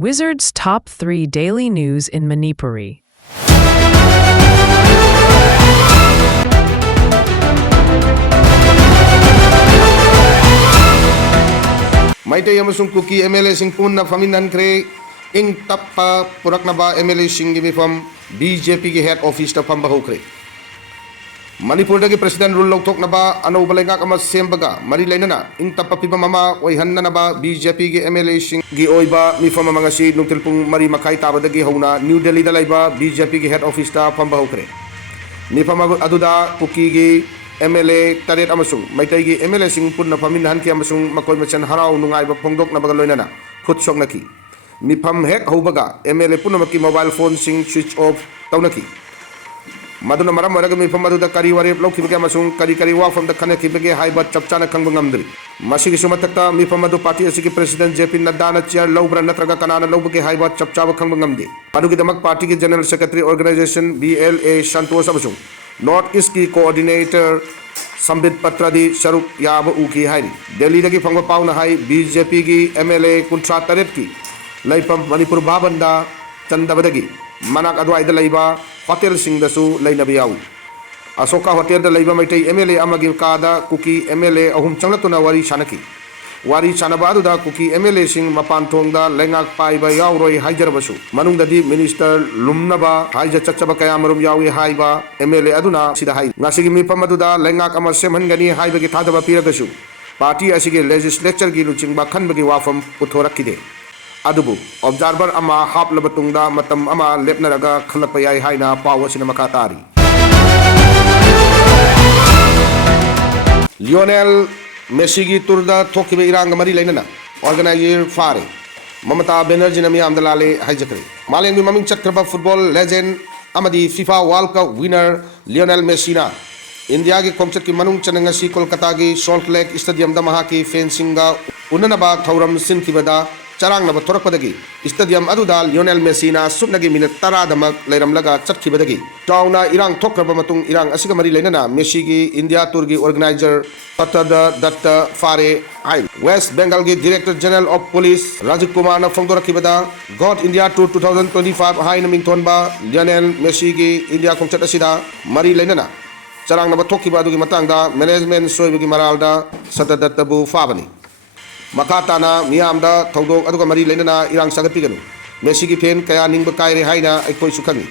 Wizard's Top 3 Daily News in Manipuri. Maitay amasung kuki MLA sing punna faminan kre ing tappa purakna ba MLA sing gibi from BJP ki head office ta pamba hokre Manipur dagi president rule lok tok na ba ano balenga kama sembaga mari lainana ing tappa piba mama oi hanna na ba BJP ki MLA sing gi oiba mi fama mga si nung tilpung mari makai taba dagi hauna New Delhi da laiba BJP ki head office ta pamba hokre ni fama aduda kuki gi MLA taret amasung maitai gi MLA sing punna paminhan ki amasung makoi machan harau nungai ba pongdok na bagaloy na khut sok naki mi pham hek hobaga MLA punna maki mobile phone sing switch off taunaki maduna maram maraga mi pham aduda kari wari lokhi bage amasung kari wa from the khane ki bage haiba chapchana khangba ngamdri masigi sumatakta mi pham adu party asigi president JP Nadda na chair lobra natraga kanana lobage haiba chapchaba khangba ngamdi padugi damak party ki general secretary organization BLA Santos amasung North East की coordinator Sambit पत्रदी शरुक याब उकी high Delhi दगी फंगो पाउना high BJP की MLA कुंट्रा Taret की लाइपम मणिपुर बाबंदा चंदबदगी मनाक अदवाइद Laiba hotel सिंह दसु लाइनबी याउ Ashoka hotel द लाइबा मैटै MLA अमगी कादा कुकी MLA अहुम चंगलतुना वारी शानकी वारी चानबा अदुदा कुकी MLA सिंह मपान थोंगदा लेंगाक पाइबा याउरोय हाइजरबसु मनुंगददी मिनिस्टर लुमनबा हाइज चचबा कयामरुम याउई हाइबा MLA अदुना सिदा हाइ ngasigि मिफम अदुदा लेंगाक अमा सेमहनगनी हाइबगी थादबा पिरगसु पार्टी असिगे लेजिस्लेचर गी लुचिंगबा खनबगी वाफम पुथोरक्किदे अदुबु ऑब्जर्वर अमा हापलबतुंगदा मतम अमा लेपनरगा खलप याइ हाइना पाव असिना मखा तारी लियोनेल मेसी की तुरदा थोकिबे इरांग मरी लेना ऑर्गेनाइजर फारे ममता बनर्जी नमी आमदलाले हाइजकरे मालेंगी ममिंग चक्रबा फुटबॉल लेजेंड अमदी FIFA World Cup winner Lionel मेसीना इंडिया की खोमचत की मनुंग चनंगसी कोलकाता की सॉल्ट लेक स्टेडियम द महा की फेंसिंग उन्ननबा थौरम सिनखिबदा चरांगनब थोरकपदगी स्टेडियम अदुदा लियोनेल मेसीना सुपनगी मिनट 10 दमक लेरमलगा चटखिबदगी टाउना इरांग थोक्रबा मतुंग इरांग असिगा मरी लेना मेसी की इंडिया टूर की ऑर्गेनाइजर पतद दत्त फारे आई वेस्ट बंगाल की director general of police Rajiv Kumar न फोंदोरखिबदा गॉड इंडिया टूर 2025 हाई नमिंगथोनबा लियोनेल मेसी की इंडिया खोमचत असिदा मरी लेना चरांगनब थोखिबा अदुगी मतंगदा मैनेजमेंट सोइबगी मरालदा सतदत्तबु फाबनी मकाताना मियामदा थौदोक अदुगा मरी लेना इरांग सगतिगनु मेसी की फैन कया निंग कायरे हाइना अखोय सुखंगी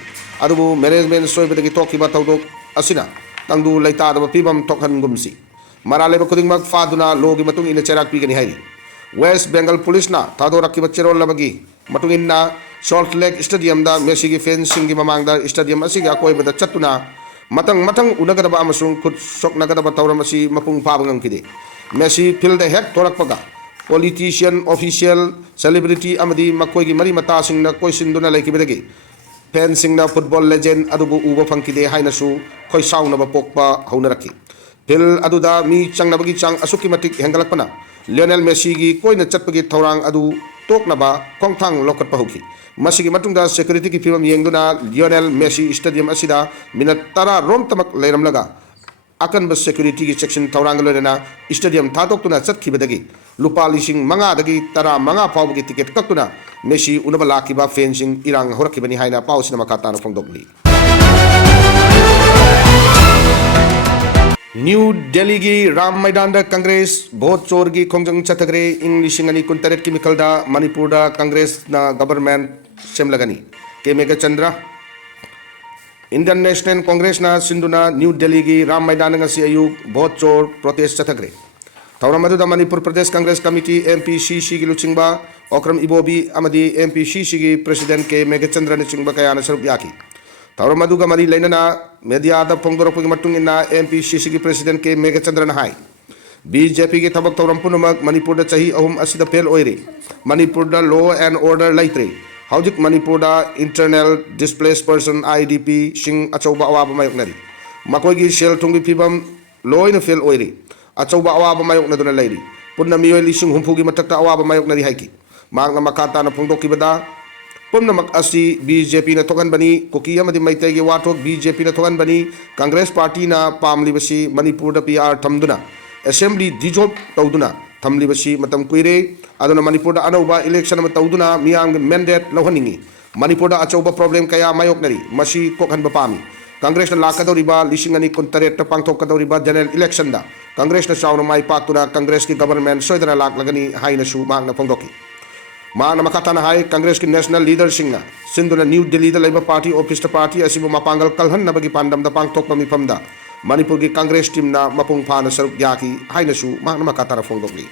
अदुबु मैनेजमेंट सोइबदगी थोखिबा थौदोक असिना तंगदु लैतादब पिबम थोखनगुमसी मरालेब खुदिंगमक फादुना लोगी मतुंग इन चेराक पिगनी हाइरी वेस्ट बंगाल पुलिस ना थादोरक्किबा चेरोलबगी मतुंग इन्ना सॉल्ट लेक स्टेडियम दा मेसी की फैन सिंगी ममांगदा स्टेडियम असिगा कोइबदा चत्तुना मतंग मतंग उनगदबा अमसुंग खुद सोकनगदबा तौरमसी मपुंग फाबंगंकिदे मेसी फील्ड हेक थोरकपगा पॉलिटिशियन ऑफिशियल सेलिब्रिटी अमदी मकोई की मरी मता सिंगना कोइसिंदुना लेकिबदगी फैन सिंगना फुटबॉल लेजेंड अदुबु उबा फंकिदे हाइनसु खोय साउनबा पोकपा हौनरकी फिल अदुदा मी चंगनबगी चांग असुकी मटिक हेंगलकपना लियोनेल मेसी की कोइना चटपगी थौरांग अदु तोकनबा खोंगथांग लोकटपा होकी मसिगी मतुंगदा सिक्योरिटी की फिल्म येंगदुना लियोनेल मेसी स्टेडियम असिदा मिनट 10 रोम तमक लेरमलगा अकनब सिक्योरिटी की सेक्शन थौरांग लोरेना स्टेडियम थादोक्तुना चटखिबदगी लुपा लिसिंग मंगा दगी 15 फाउबगी टिकेट कक्तुना मेसी उनबा लाकिबा फेंसिंग इरांग होरखिबनी हाइना पाउसिना मकाताना फोंदोकली न्यू दिल्ली की राम मैदान कांग्रेस भोट चोर की खोंजंग चथगरे इंग्लिशिंगनी कुंतरेट की मिखलदा मणिपुर कांग्रेस ना गवर्नमेंट सेमलगनी के मेघ चंद्र इंडियन नेशनल कांग्रेस ना सिंधुना न्यू दिल्ली की राम मैदान ngasi ayuk भोट चोर प्रोटेस्ट चथगरे थौरम अदुदा मणिपुर प्रदेश कांग्रेस कमिटी MPCC की लुचिंगबा ओक्रम इबोबी अमदी MPCC की प्रेसिडेंट के मेघ चंद्र ने चिंगबा कयाना सरुप याकी थौरम अदुगा मरी लेना मीडिया दा फोंदोरपगी मतुंगिना MPCC की प्रेसिडेंट के मेघ चंद्र ने हाई BJP की थबक थौरम पुनमक मणिपुर दा चही अहुम असिदा फेल ओइरे मणिपुर दा लॉ एंड ऑर्डर लैत्रे हौजिक मणिपुर दा इंटरनल डिस्प्लेस्ड पर्सन IDP सिंग अचौबा अवाबा मायोकनरी मकोगी सेल थुंगी फिबम लोइन फेल ओइरे अचौबा अवाबा मायोकनदुना लैरी पुन्ना मियोय लिसिंग हुंफुगी मतकता अवाबा मायोकनरी हाइकी मांगना मकाताना फोंदोकिबदा पुनमक असी BJP ना थोगनबनी कुकी अमदी मैतैगी वाथोक BJP ना थोगनबनी कांग्रेस पार्टी ना पामलिबसी मणिपुर दा PR थमदुना असेंबली डिजॉल्व तौदुना थमलिबसी मतम कुइरे aduna Manipur da anauba election ama tawduna miyam mandate lohhaningi Manipur da achauba problem kaya mayoknari masi kokhanba pami Congress na lakadoriba lising ani kontaret na pangthokadoriba general election da Congress na sauna mai paktuna Congress ki government soidana laklagani haina su magna pongdoki Mana makatana hai Congress ki national leader singa sinduna New Delhi da Labour Party office da party asibu mapangal kalhan na bagi pandam da pangthok pamipamda Manipur ki Congress team na mapung phana saruk yaki haina su magna makatara pongdoki